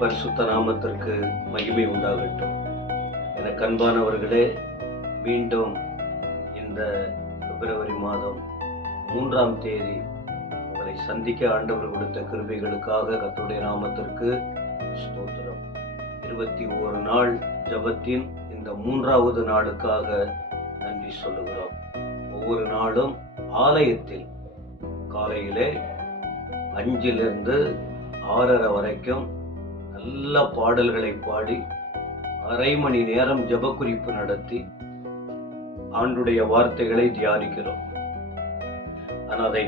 பரிசுத்த நாமத்திற்கு மகிமை உண்டாகட்டும். எனக்கு அன்பானவர்களே, மீண்டும் இந்த பிப்ரவரி மாதம் 3ஆம் தேதி உங்களை சந்திக்க ஆண்டவர் கொடுத்த கிருபைகளுக்காக கர்த்தருடைய நாமத்திற்கு ஸ்தோத்திரம். 21 நாள் ஜெபத்தின் இந்த 3வது நாளுக்காக நன்றி சொல்லுகிறோம். ஒவ்வொரு நாளும் ஆலயத்தில் காலையிலே 5லிருந்து 6:30 வரைக்கும் நல்ல பாடல்களை பாடி அரை மணி நேரம் ஜெப குறிப்பு நடத்தி ஆண்டுடைய வார்த்தைகளை தியானிக்கிறோம். ஆனால் அதை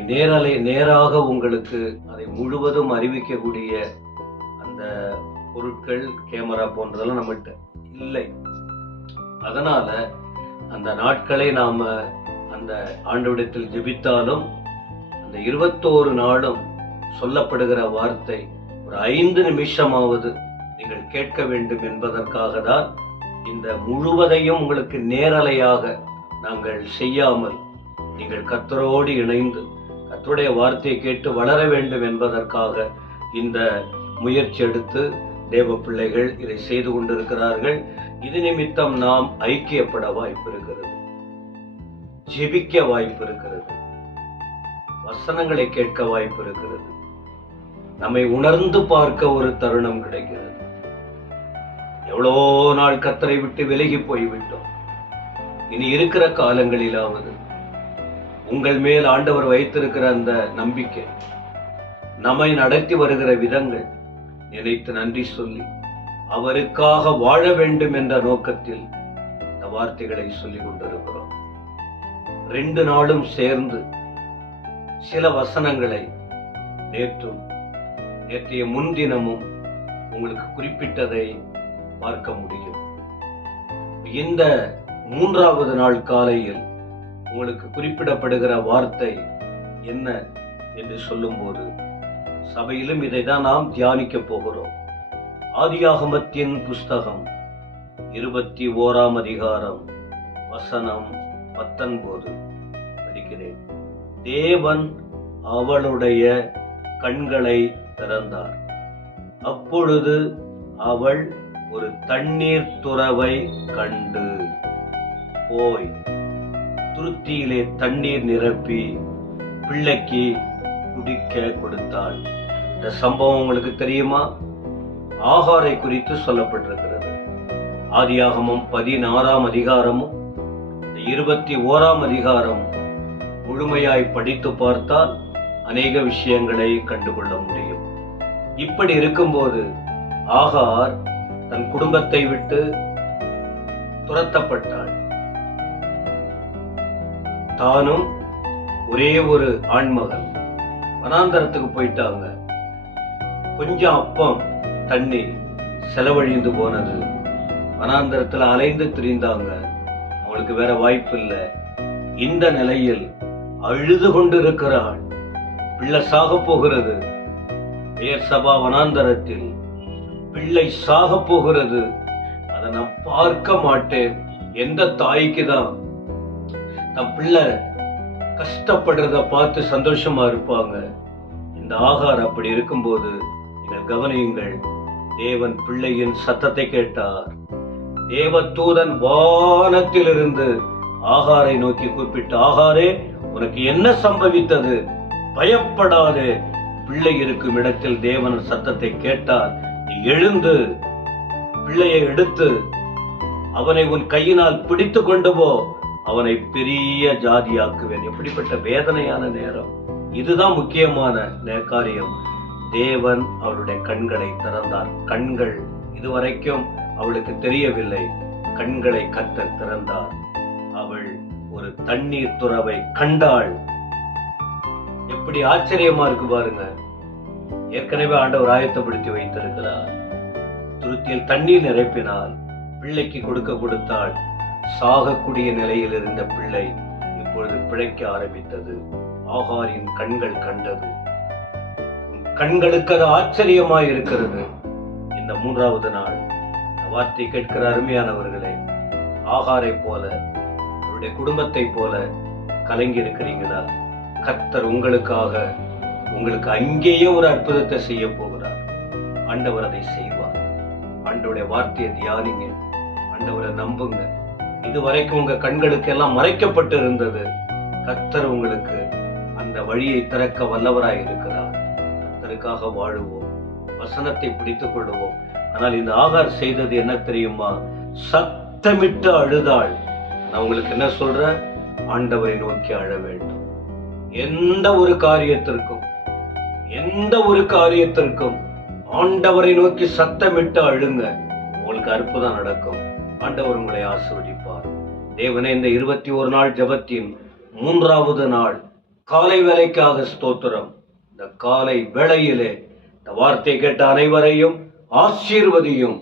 நேராக உங்களுக்கு அதை முழுவதும் அறிவிக்கக்கூடிய அந்த பொருட்கள், கேமரா போன்றதெல்லாம் நம்மகிட்ட இல்லை. அதனால அந்த நாட்களை நாம அந்த ஆண்டவரிடத்தில் ஜெபித்தாலும் அந்த 21 நாளும் சொல்லப்படுகிற வார்த்தை ஒரு 5 நிமிஷமாவது நீங்கள் கேட்க வேண்டும் என்பதற்காக தான் இந்த முழுவதையும் உங்களுக்கு நேரலையாக நாங்கள் செய்யாமல் நீங்கள் கர்த்தரோடு இணைந்து கர்த்தருடைய வார்த்தையை கேட்டு வளர வேண்டும் என்பதற்காக இந்த முயற்சி எடுத்து தேவ பிள்ளைகள் இதை செய்து கொண்டிருக்கிறார்கள். இது நிமித்தம் நாம் ஐக்கியப்பட வாய்ப்பு இருக்கிறது, ஜெபிக்க வாய்ப்பு இருக்கிறது, வசனங்களை கேட்க வாய்ப்பு இருக்கிறது, நம்மை உணர்ந்து பார்க்க ஒரு தருணம் கிடைக்கிறது. எவ்வளோ நாள் கர்த்தரை விட்டு விலகி போய்விட்டோம். இனி இருக்கிற காலங்களிலாவது உங்கள் மேல் ஆண்டவர் வைத்திருக்கிற அந்த நம்பிக்கை, நம்மை நடத்தி வருகிற விதங்கள் நினைத்து நன்றி சொல்லி அவருக்காக வாழ வேண்டும் என்ற நோக்கத்தில் இந்த வார்த்தைகளை சொல்லிக் கொண்டிருக்கிறோம். 2 நாளும் சேர்ந்து சில வசனங்களை நேற்றைய முன்தினமும் உங்களுக்கு குறிப்பிட்டதை பார்க்க முடியும். இந்த 3வது நாள் காலையில் உங்களுக்கு குறிப்பிடப்படுகிற வார்த்தை என்ன என்று சொல்லும்போது, சபையிலும் இதை தான் நாம் தியானிக்க போகிறோம். ஆதியாகமத்தின் புஸ்தகம் 21ஆம் அதிகாரம் வசனம் 19 படிக்கிறேன். தேவன் அவளுடைய கண்களை திறந்தார். அப்பொழுது அவள் ஒரு தண்ணீர் துறவை கண்டு போய் துருத்தியிலே தண்ணீர் நிரப்பி பிள்ளைக்கு குடிக்க கொடுத்தாள். இந்த சம்பவம் உங்களுக்கு தெரியுமா? ஆகாரை குறித்து சொல்லப்பட்டிருக்கிறது. ஆதியாகமம் 16ஆம் அதிகாரமும் 21ஆம் அதிகாரம் முழுமையாய் படித்து பார்த்தால் அநேக விஷயங்களை கண்டுகொள்ள முடியும். இப்படி இருக்கும்போது ஆகார் தன் குடும்பத்தை விட்டு துரத்தப்பட்டாள். தானும் ஒரே ஒரு ஆண்மகன் வனாந்தரத்துக்கு போயிட்டாங்க. கொஞ்சம் அப்பம் தண்ணி செலவழிந்து போனது. வனாந்தரத்துல அலைந்து திரிந்தாங்க. அவங்களுக்கு வேற வாய்ப்பு இல்லை. இந்த நிலையில் அழுது கொண்டிருக்கிறாள். பிள்ளை சாக போகிறது. பெயர்சபா வனாந்தரத்தில் பிள்ளை சாக போகிறது. அதை நான் பார்க்க மாட்டேன். எந்த தாய்க்கு தான் தன் பிள்ளை கஷ்டப்படுறத பார்த்து சந்தோஷமா இருப்பாங்க? இந்த ஆகார் அப்படி இருக்கும்போது நீங்கள் கவனியுங்கள். தேவன் பிள்ளையின் சத்தத்தை கேட்டார். தேவதூதன் வானத்திலிருந்து ஆகாரை நோக்கி கூப்பிட்டு, ஆகாரே, உனக்கு என்ன சம்பவித்தது? பயப்படாதே. பிள்ளை இருக்கும் இடத்தில் தேவன் சத்தத்தை கேட்டார். நீ எழுந்து பிள்ளையை எடுத்து அவனை உன் கையினால் பிடித்து கொண்டு போ. அவனை பெரிய ஜாதியாக்குவேன். எப்படிப்பட்ட வேதனையான நேரம்! இதுதான் முக்கியமான காரியம். தேவன் அவளுடைய கண்களை திறந்தார். கண்கள் இதுவரைக்கும் அவளுக்கு தெரியவில்லை. கண்களை கர்த்தர் திறந்தார். அவள் ஒரு தண்ணீர் துறவை கண்டாள். எப்படி ஆச்சரியமா இருக்கு பாருங்க. ஏற்கனவே ஆண்டவர் ஆயத்தப்படுத்தி வைத்திருக்கிறார். துருத்தியில் தண்ணீர் நிரப்பினால் பிள்ளைக்கு கொடுத்தாள். சாகக்கூடிய நிலையில் இருந்த பிள்ளை இப்பொழுது பிழைக்க ஆரம்பித்தது. ஆகாரின் கண்கள் கண்டது. கண்களுக்கு அது ஆச்சரியமாய் இருக்கிறது. இந்த 3வது நாள் வார்த்தை கேட்கிற அருமையானவர்களே, ஆகாரை போல அவருடைய குடும்பத்தை போல கலங்கி இருக்கிறீங்களா? கர்த்தர் உங்களுக்கு அங்கேயே ஒரு அற்புதத்தை செய்ய போகிறார். ஆண்டவர் அதை செய்வார். ஆண்டவருடைய வார்த்தையை தியானிங்க, ஆண்டவரை நம்புங்க. இதுவரைக்கும் உங்க கண்களுக்கு எல்லாம் மறைக்கப்பட்டு இருந்தது. கர்த்தர் உங்களுக்கு அந்த வழியை திறக்க வல்லவராய் இருக்கிறார். கர்த்தருக்காக வாழுவோம், வசனத்தை பிடித்துக் கொள்வோம். ஆனால் இந்த ஆகார் செய்தது என்ன தெரியுமா? சத்தமிட்டு அழுதாள். நான் உங்களுக்கு என்ன சொல்றேன்? ஆண்டவரை நோக்கி அழ வேண்டும். எந்த ஒரு காரியத்திற்கும் ஆண்டவரை நோக்கி சத்தமிட்டு அழுங்க, உங்களுக்கு அற்புதம் நடக்கும். ஆண்டவர் உங்களை ஆசீர்வதிப்பார். தேவனே, இந்த 21 நாள் ஜெபத்தின் 3வது நாள் காலை வேளைக்காக ஸ்தோத்திரம். இந்த காலை வேளையிலே இந்த வார்த்தை கேட்ட அனைவரையும் ஆசீர்வதியும்.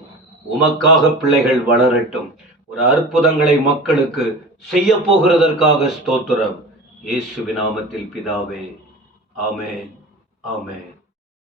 உமக்காக பிள்ளைகள் வளரட்டும். ஒரு அற்புதங்களை மக்களுக்கு செய்ய போகிறதற்காக ஸ்தோத்திரம். இயேசுவின் நாமத்தில் பிதாவே, ஆமென், ஆமென்.